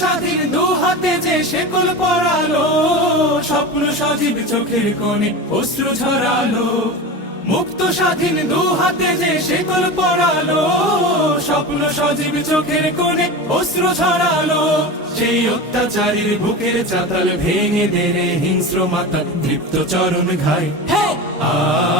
স্বাধীন দু হাতে যে শেকল পরালো স্বপ্ন সজীব চোখের কোণে অশ্রু ঝরালো। মুক্ত স্বাধীন দু হাতে যে শেকল পরালো স্বপ্ন সজীব চোখের কোণে অশ্রু ঝরালো। সেই অত্যাচারীর বুকের চাতাল ভেঙে দেরে হিংস্র মাতা তৃপ্ত চরণ ঘাই আয়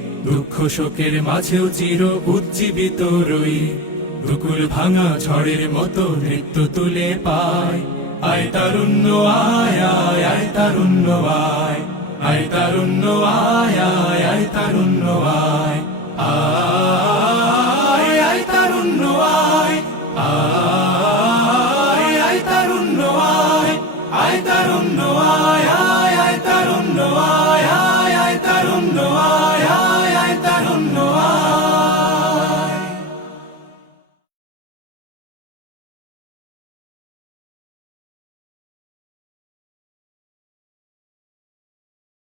দুঃখ শোকের মাঝেও চির উজ্জীবিত রই। দুকুল ভাঙা ঝড়ের মতো নৃত্য তুলে পায় আয় তারুণ্য, আয় আয় আয় তারুণ্য, আয়। আয় তারুণ্য, আয় আয় আয় তারুণ্য, আয়।